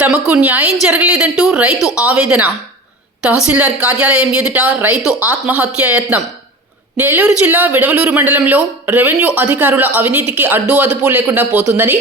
తమకు న్యాయం జరగలేదంటూ రైతు ఆవేదన. తహసీల్దార్ కార్యాలయం ఎదుట రైతు ఆత్మహత్య యత్నం. నెల్లూరు జిల్లా విడవలూరు మండలంలో రెవెన్యూ అధికారుల అవినీతికి అడ్డు అదుపు లేకుండా పోతుందని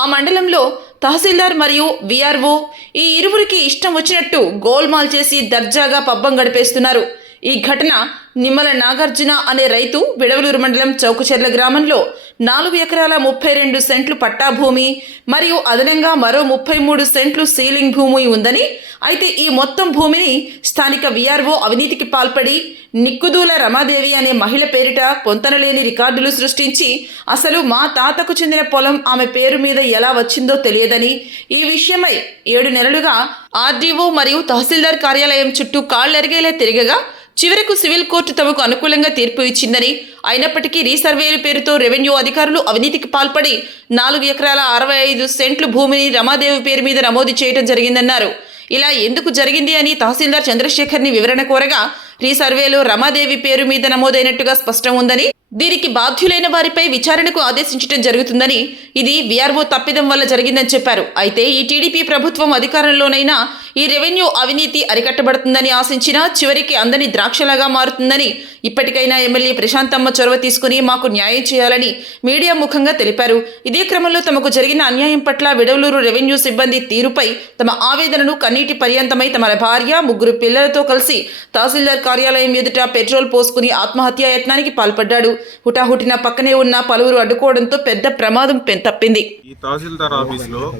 ఆ మండలంలో తహసీల్దార్ మరియు విఆర్ఓ ఈ ఇరువురికి ఇష్టం వచ్చినట్టు గోల్మాల్ చేసి దర్జాగా పబ్బం గడిపేస్తున్నారు. ఈ ఘటన నిమ్మల నాగార్జున అనే రైతు విడవలూరు మండలం చౌకచెర్ల గ్రామంలో నాలుగు ఎకరాల ముప్పై రెండు సెంట్లు పట్టా భూమి మరియు అదనంగా మరో ముప్పై మూడు సెంట్లు సీలింగ్ భూమి ఉందని అయితే ఈ మొత్తం భూమిని స్థానిక విఆర్ఓ అవినీతికి పాల్పడి నిక్కుదూల రమాదేవి అనే మహిళ పేరిట పొంతనలేని రికార్డులు సృష్టించి అసలు మా తాతకు చెందిన పొలం ఆమె పేరు మీద ఎలా వచ్చిందో తెలియదని ఈ విషయమై ఏడు నెలలుగా ఆర్డీఓ మరియు తహసీల్దార్ కార్యాలయం చుట్టూ కాళ్ళెరిగేలా తిరగగా చివరకు సివిల్ కోర్టు తమకు అనుకూలంగా తీర్పు ఇచ్చిందని. అయినప్పటికీ రీసర్వేల పేరుతో రెవెన్యూ అధికారులు అవినీతికి పాల్పడి నాలుగు ఎకరాల అరవై ఐదు సెంట్లు భూమిని రమాదేవి పేరు మీద నమోదు చేయడం జరిగిందన్నారు. ఇలా ఎందుకు జరిగింది అని తహసీల్దార్ చంద్రశేఖర్ని వివరణ కోరగా రీసర్వేలో రమాదేవి పేరు మీద నమోదైనట్టుగా స్పష్టం ఉందని దీనికి బాధ్యులైన వారిపై విచారణకు ఆదేశించడం జరుగుతుందని ఇది విఆర్ఓ తప్పిదం వల్ల జరిగిందని చెప్పారు. అయితే ఈ టీడీపీ ప్రభుత్వం అధికారంలోనైనా ఈ రెవెన్యూ అవినీతి అరికట్టబడుతుందని ఆశించిన చివరికి అందని ద్రాక్షలాగా మారుతుందని ఇప్పటికైనా ఎమ్మెల్యే ప్రశాంతమ్మ చొరవ తీసుకుని మాకు న్యాయం చేయాలని మీడియా ముఖంగా తెలిపారు. ఇదే క్రమంలో తమకు జరిగిన అన్యాయం పట్ల విడవలూరు రెవెన్యూ సిబ్బంది తీరుపై తమ ఆవేదనను కన్నీటి పర్యంతమై తమ భార్య ముగ్గురు పిల్లలతో కలిసి తహసీల్దార్ కార్యాలయం ఎదుట పెట్రోల్ పోసుకుని ఆత్మహత్యా యత్నానికి పాల్పడ్డాడు. హుటాహుటిన పక్కనే ఉన్న పలువురు అడ్డుకోవడంతో పెద్ద ప్రమాదం తప్పింది. ఈ తహసీల్దార్ ఆఫీస్లో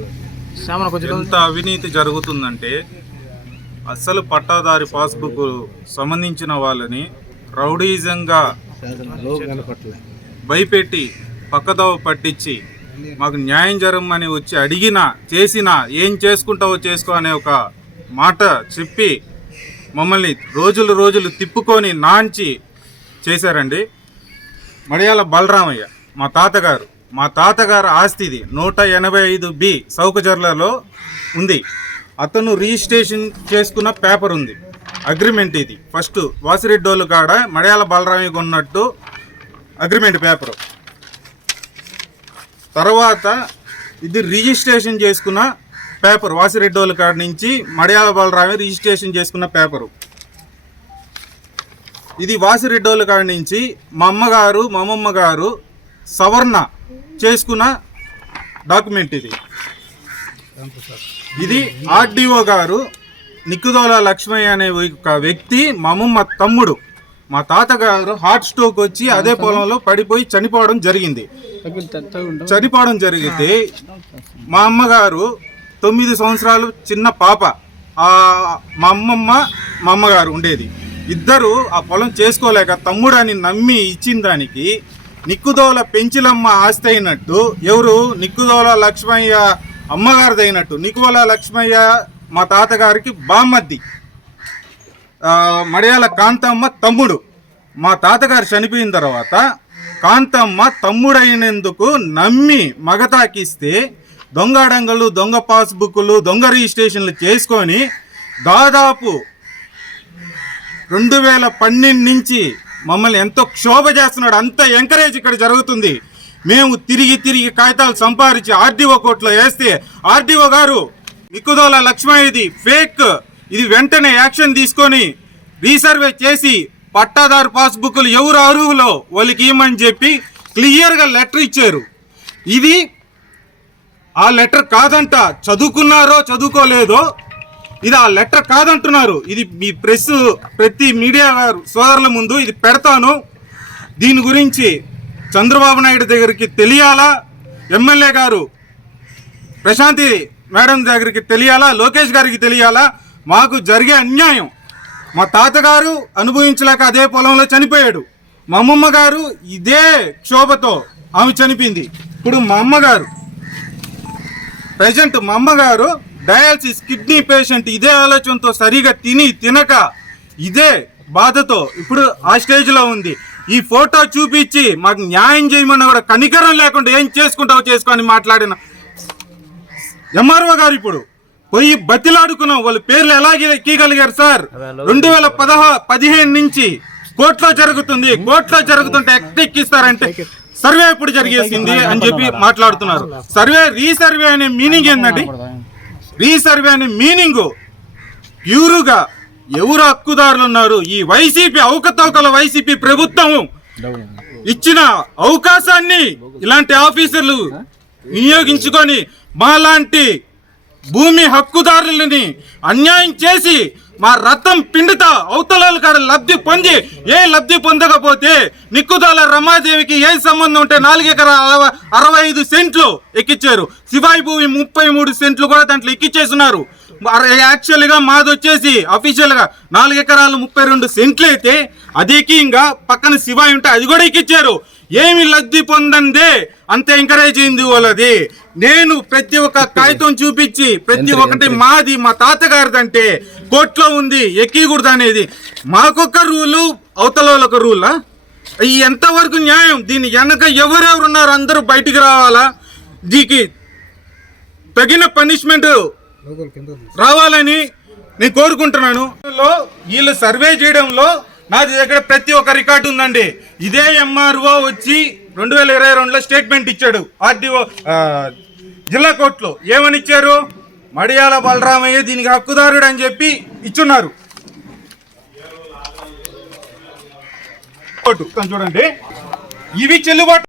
ఎంత అవినీతి జరుగుతుందంటే అసలు పట్టాదారి పాస్బుక్ సంబంధించిన వాళ్ళని రౌడీజంగా భయపెట్టి పక్కదోవ పట్టించి మాకు న్యాయం జరగమని వచ్చి అడిగినా చేసినా ఏం చేసుకుంటావో చేసుకో అనే ఒక మాట చెప్పి మమ్మల్ని రోజులు రోజులు తిప్పుకొని నాంచి చేశారండి. మడియాల బలరామయ్య మా తాతగారు. మా తాతగారు ఆస్తి ఇది. నూట ఎనభై ఐదు బి సౌకజర్లలో ఉంది. అతను రిజిస్ట్రేషన్ చేసుకున్న పేపర్ ఉంది. అగ్రిమెంట్ ఇది. ఫస్ట్ వాసిరెడ్డోళ్ళు కాడ మడియాల బలరామయ్య ఉన్నట్టు అగ్రిమెంట్ పేపరు. తర్వాత ఇది రిజిస్ట్రేషన్ చేసుకున్న పేపర్. వాసిరెడ్డోళ్ళ కాడ నుంచి మడియాల బలరామి రిజిస్ట్రేషన్ చేసుకున్న పేపరు. ఇది వాసిరెడ్డోళ్ళ కాడ నుంచి మా అమ్మగారు మా అమ్మమ్మ గారు సవర్ణ చేసుకున్న డాక్యుమెంట్ ఇది. ఇది ఆర్డీఓ గారు నిక్కుదోల లక్ష్మయ్య అనే ఒక వ్యక్తి మా తమ్ముడు. మా తాతగారు హార్ట్ స్ట్రోక్ వచ్చి అదే పొలంలో పడిపోయి చనిపోవడం జరిగింది. చనిపోవడం జరిగితే మా అమ్మగారు తొమ్మిది సంవత్సరాలు చిన్న పాప. ఆ మా అమ్మమ్మ మా అమ్మగారు ఉండేది. ఇద్దరు ఆ పొలం చేసుకోలేక తమ్ముడని నమ్మి ఇచ్చిన దానికి నిక్కుదోల పెంచిలమ్మ ఆస్తి అయినట్టు ఎవరు నిక్కుదోల లక్ష్మయ్య అమ్మగారిది అయినట్టు నిక్కుదోల లక్ష్మయ్య మా తాతగారికి బామ్మద్ది. మడియాల కాంతమ్మ తమ్ముడు. మా తాతగారు చనిపోయిన తర్వాత కాంతమ్మ తమ్ముడైనందుకు నమ్మి మగతాకిస్తే దొంగ అడంగలు దొంగ పాస్బుక్లు దొంగ రిజిస్ట్రేషన్లు చేసుకొని దాదాపు రెండు వేల పన్నెండు నుంచి మమ్మల్ని ఎంతో క్షోభ చేస్తున్నాడు. అంత ఎంకరేజ్ ఇక్కడ జరుగుతుంది. మేము తిరిగి తిరిగి కాగితాలు సంపాదించి ఆర్డీఓ కోర్టులో వేస్తే ఆర్డీఓ గారు నిక్కుదోల లక్ష్మయ్యది ఫేక్ ఇది వెంటనే యాక్షన్ తీసుకొని రీసర్వే చేసి పట్టాదారు పాస్బుక్లు ఎవరు అర్హులో వాళ్ళకి ఇవ్వమని చెప్పి క్లియర్గా లెటర్ ఇచ్చారు. ఇది ఆ లెటర్ కాదంట. చదువుకున్నారో చదువుకోలేదో ఇది ఆ లెటర్ కాదంటున్నారు. ఇది మీ ప్రెస్ ప్రతి మీడియా వారు సోదరుల ముందు ఇది పెడతాను. దీని గురించి చంద్రబాబు నాయుడు దగ్గరికి తెలియాలా? ఎమ్మెల్యే గారు ప్రశాంతి మేడం దగ్గరికి తెలియాలా? లోకేష్ గారికి తెలియాలా? మాకు జరిగే అన్యాయం. మా తాతగారు అనుభవించలేక అదే పొలంలో చనిపోయాడు. మా అమ్మమ్మ గారు ఇదే క్షోభతో ఆమె చనిపోయింది. ఇప్పుడు మా అమ్మగారు ప్రజెంట్ మా అమ్మగారు డయాలసిస్ కిడ్నీ పేషెంట్ ఇదే ఆలోచనతో సరిగా తిని తినక ఇదే బాధతో ఇప్పుడు ఆ స్టేజ్లో ఉంది. ఈ ఫోటో చూపించి మాకు న్యాయం చేయమని కూడా కనికరం లేకుండా ఏం చేసుకుంటావో చేసుకొని మాట్లాడిన ఎంఆర్ఓ గారు ఇప్పుడు పోయి బతిలాడుకున్నాం. వాళ్ళ పేర్లు ఎలాగే ఎక్కగలిగారు సార్? రెండు వేల పదహా పదిహేను నుంచి కోర్టులో జరుగుతుంది. కోర్టులో జరుగుతుంటే ఎక్కిస్తారంటే సర్వే ఎప్పుడు జరిగేసింది అని చెప్పి మాట్లాడుతున్నారు. సర్వే రీసర్వే అనే మీనింగ్ ఏంటండి రీసర్వే అనే మీనింగ్. ప్యూరుగా ఎవరు హక్కుదారులు ఉన్నారు ఈ వైసీపీ అవకతవకల వైసీపీ ప్రభుత్వం ఇచ్చిన అవకాశాన్ని ఇలాంటి ఆఫీసర్లు వినియోగించుకొని మాలాంటి భూమి హక్కుదారులని అన్యాయం చేసి మా రథం పిండిత అవతల కాడ లబ్ధి పొంది ఏ లబ్ధి పొందకపోతే నిక్కుదాల రమాదేవికి ఏ సంబంధం ఉంటే నాలుగెకర అరవై- అరవై ఐదు సెంట్లు ఎక్కిచ్చారు. శివాయి భూమి ముప్పై మూడు సెంట్లు కూడా దాంట్లో ఎక్కిచ్చేస్తున్నారు. యాక్చువల్గా మాది వచ్చేసి అఫీషియల్గా నాలుగు ఎకరాలు ముప్పై రెండు సెంట్లు అయితే అదేకి ఇంకా పక్కన శివాయి ఉంటే అది కూడా ఎక్కిచ్చారు. ఏమి లబ్ధి పొందందే అంత ఎంకరేజ్ అయింది వాళ్ళది. నేను ప్రతి ఒక్క కాగితం చూపించి ప్రతి ఒక్కటి మాది మా తాతగారిది అంటే కోర్టులో ఉంది ఎక్కకూడదు అనేది. మాకొక్క రూలు అవతల వాళ్ళొక రూలా? ఈ ఎంతవరకు న్యాయం? దీని వెనక ఎవరెవరు ఉన్నారు? అందరూ బయటికి రావాలా? దీనికి తగిన పనిష్మెంట్ రావాలని నేను కోరుకుంటున్నాను. వీళ్ళు సర్వే చేయడంలో నాది దగ్గర ప్రతి ఒక్క రికార్డు ఉందండి. ఇదే ఎంఆర్ఓ వచ్చి రెండు వేల ఇరవై రెండులో స్టేట్మెంట్ ఇచ్చాడు. ఆర్డీఓ జిల్లా కోర్టులో. ఏమని ఇచ్చారు? మడియాల బలరామయ్య దీనికి హక్కుదారుడు అని చెప్పి ఇచ్చున్నారు. చూడండి. ఇవి చెల్లుబాటు